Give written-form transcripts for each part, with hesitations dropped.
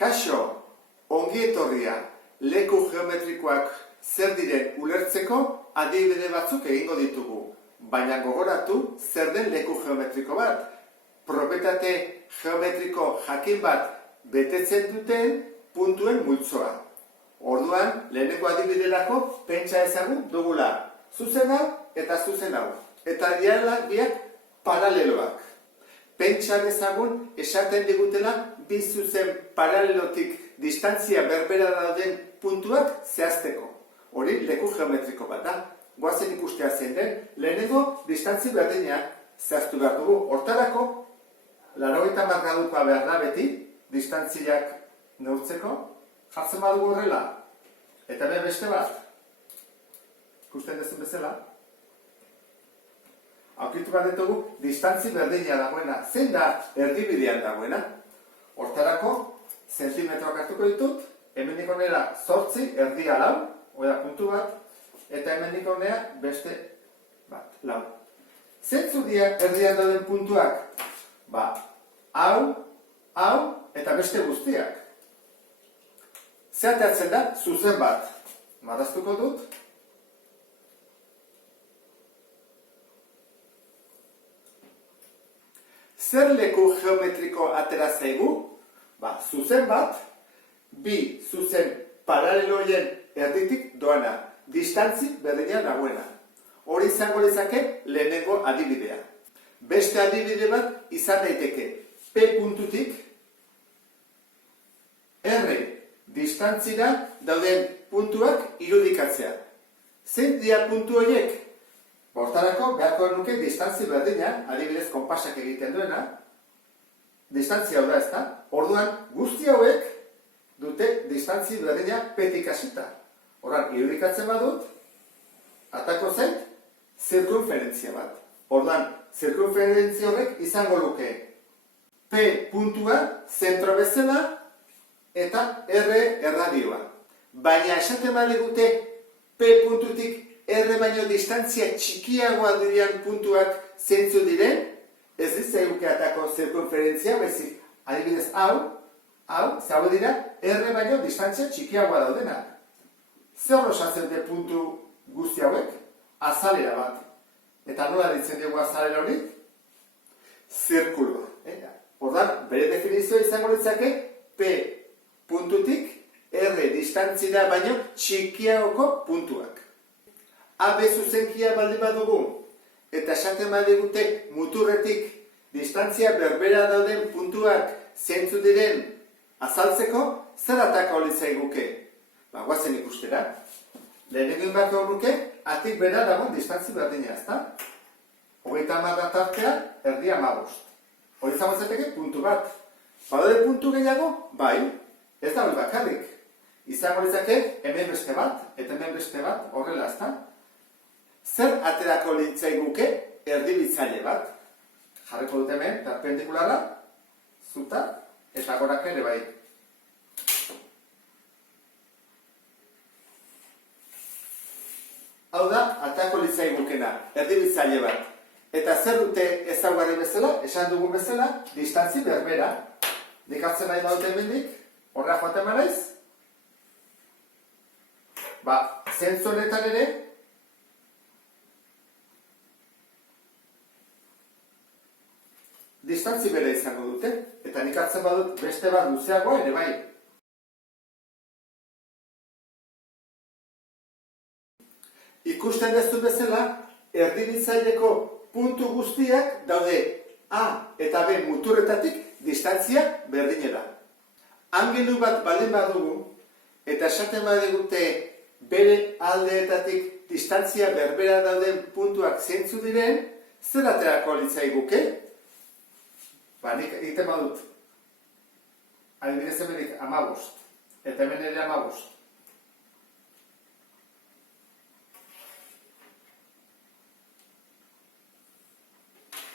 Kaixo, ongi etorria, leku geometrikoak zer diren ulertzeko adibide batzuk egingo ditugu. Baina gogoratu zer den leku geometriko bat. Propietate geometriko jakin bat betetzen duten puntuen multzoa. Orduan, lehenengo adibiderako pentsa ezagun dugula. Zuzen hau eta zuzen hau. Eta diala biak paraleloak. Pentsa dezagun esaten digutela bi zuzen paralelotik distantzia berbera dauden puntuak zehazteko. Hori leku geometriko bat da. Goazen ikustea zein den, lehenengo distantzi berdinak zehaztu behar dugu. Hortarako, 80 gradukoa behar da beti, distantziak neurtzeko, jartzen badugu horrela. Eta hemen beste bat, ikusten dezun bezala, aurkitu bat ditugu, distantzi berdina dagoena. Zein da erdibidean dagoena? Hortarako, zentimetroak hartuko ditut, hemendik honera 8, erdia 4, oida puntu bat, eta hemendik honera beste bat, 4. Zeintzu dira erdian dauden puntuak? Hau, eta beste guztiak. Zeateatzen da, zuzen bat. Marraztuko dut. Zer leku geometriko atera zaigu? Zuzen bat, bi zuzen paraleloien erditik doana, distantzi berdina dagoena. Hori izango lezake lehenengo adibidea. Beste adibide bat izan daiteke P puntutik R distantzira dauden puntuak irudikatzea. Zein dira puntu horiek? Hortarako beharko nuke distantzi berdina, adibidez konpasak egiten duena, distantzi hau da ezta? Orduan guzti hauek dute distantzi berdina P-tik hasita. Orduan irudikatzen badut, atako zen zirkunferentzia bat. Orduan, zirkunferentzia horrek izango luke P puntua zentro bezala eta R erradioa. Baina esaten badigute P puntutik R baino distantzia txikiagoa diren puntuak zeintzu diren, ez ditzaiguke atako zirkunferentzia, bezik, adibidez hau, ze hau dira R baino distantzia txikiagoa daudenak. Zer osatzen de puntu guzti hauek? Azalera bat. Eta nola ditzen dugu azalera hori? Zirkulua. Ordan, bere definizioa izango litzake P puntutik R distantzia baino txikiagoko puntuak. AB zuzenkia baldin badugu, eta esaten badigute muturretik distantzia berbera dauden puntuak zeintzu diren azaltzeko, zer atako litzaiguke? Goazen ikustera. Lehenengo inbako nuke, atik bera dagoen distantzi berdina, ezta? 30 tartea, erdi 15. Hori izango zeteke puntu bat. Badaude puntu gehiago? Bai, ez da hori bakarrik. Izango litzake hemen beste bat, eta hemen beste bat, horrela, ezta? Zer aterako litzaiguke erdibitzaile bat? Jarriko dut hemen, perpendikularra, zuta, eta gorak ere bai. Hau da, aterako litzaigukena, erdibitzaile bat. Eta zer dute ezaugarri bezala, esan dugun bezala, distantzi berbera. Dikatzen nahi daute hemendik, horra joaten manaiz. Zentzu honetan ere, distantzi bere izango dute, eta nik hartzen badut beste bat luzeagoa ere bai. Ikusten dezu bezala, erdibitzaileko puntu guztiak daude A eta B muturretatik distantzia berdinera. Angelu bat baldin badugu, eta esaten badigute bere aldeetatik distantzia berbera dauden puntuak zeintzu diren, zer aterako litzaiguke? Nik egiten badut. Adibidez hemenik 15. Eta hemen ere 15.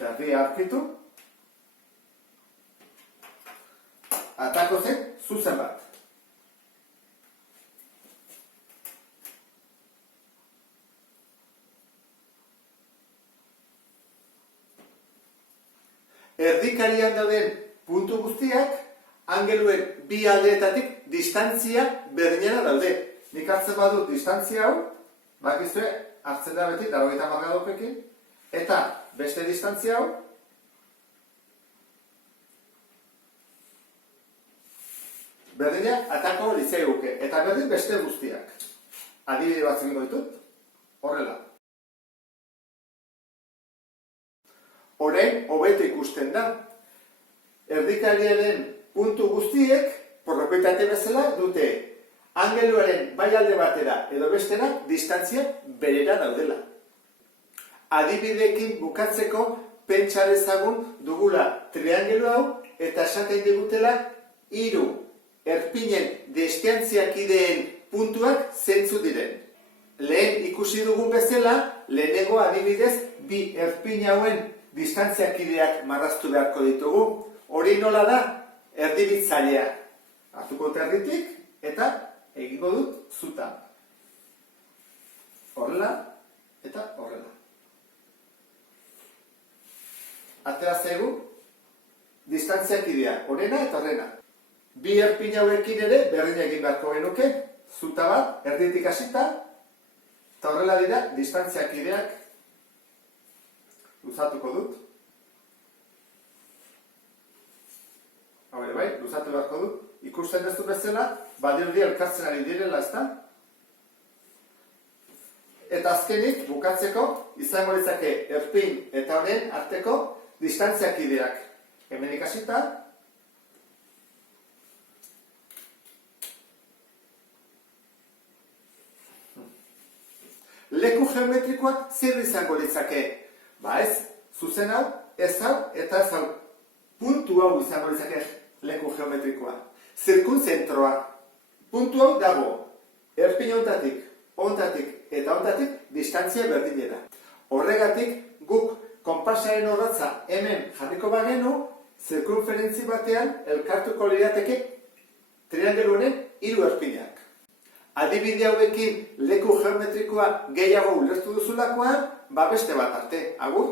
Erdia aurkitu. Atako zen zuzen bat. Erdikarian dauden puntu guztiak angeluen bi aldeetatik distantzia berdinera daude. Nik hartzen badut distantzia hau, bakizue, hartzen da beti 90 gradopekin, eta beste distantzia hau, berdina atako litzaiguke, eta berdin beste guztiak. Adibide batzuk ditut, horrela. Orain, hobeto ikusten da. Erdikariaren puntu guztiek, proprietate bezala, dute angeluaren bai alde batera edo bestera distantzia berera daudela. Adibideekin bukatzeko pentsa dezagun dugula triangelu hau eta esaten digutela 3 erpinen distantziakideen puntuak zentzu diren. Lehen ikusi dugun bezala, lehenengo adibidez bi erpin hauen distantziakideak marraztu beharko ditugu. Hori nola da? Erdibitzailea. Hartuko erditik eta egingo dut zuta. Horrela eta horrela. Atera zaigu distantziakidea, horrena eta horrena. Bi erpin hauekin ere berdin egin beharko genuke, zuta bat, erditik hasita, eta horrela dira distantziakideak. Luzatuko dut. Hau bai, luzatu beharko dut. Ikusten duzu bezala, badirudi elkartzen ari direla, ezta? Eta azkenik, bukatzeko, izango litzake erpin eta honen arteko distantziakideak. Hemen ikasita. Leku geometrikoak zer izango litzake? Ba ez, zuzen hau, ez hau eta ez hau. Puntu hau izango litzake leku geometrikoa. Zirkunzentroa. Puntu hau dago. Erpin hontatik, hontatik eta hontatik distantzia berdinera. Horregatik guk konpasaren orratza hemen jarriko bagenu, zirkunferentzi batean elkartuko lirateke triangelu honen 3 erpinak. Adibide hauekin leku geometrikoa gehiago ulertu duzulakoan, beste bat arte. Agur!